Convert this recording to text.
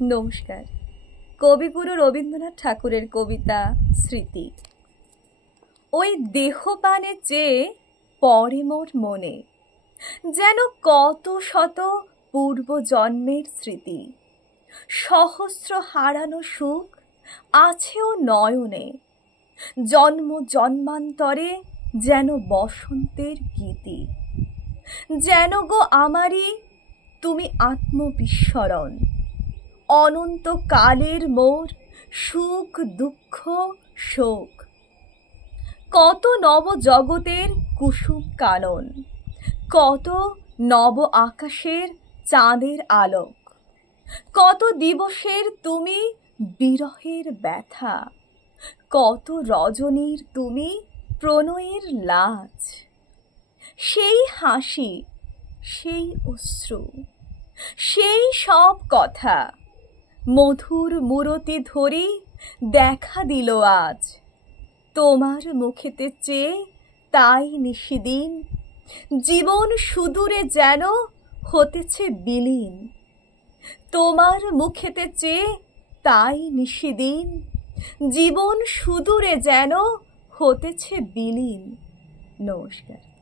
নমস্কার। কবিগুরু রবীন্দ্রনাথ ঠাকুরের কবিতা স্মৃতি। ওই দেহপানে চেয়ে পড়ে মোর মনে, যেন কত শত পূর্ব জন্মের স্মৃতি। সহস্র হারানো সুখ আছেও নয়নে, জন্ম জন্মান্তরে যেন বসন্তের গীতি। যেন গো আমারই তুমি আত্মবিস্মরণ, অনন্ত কালের মোর সুখ দুঃখ শোক। কত নব জগতের কুসুম কানন, কত নব আকাশের চাঁদের আলোক। কত দিবসের তুমি বিরহের ব্যথা, কত রজনীর তুমি প্রণয়ের লাজ। সেই হাসি, সেই অশ্রু, সেই সব কথা মধুর মূরতি ধরি দেখা দিল আজ। তোমার মুখেতে চেয়ে তাই নিশিদিন, জীবন সুদূরে যেন হতেছে বিলীন। তোমার মুখেতে চেয়ে তাই নিশিদিন, জীবন সুদূরে যেন হতেছে বিলীন। নমস্কার।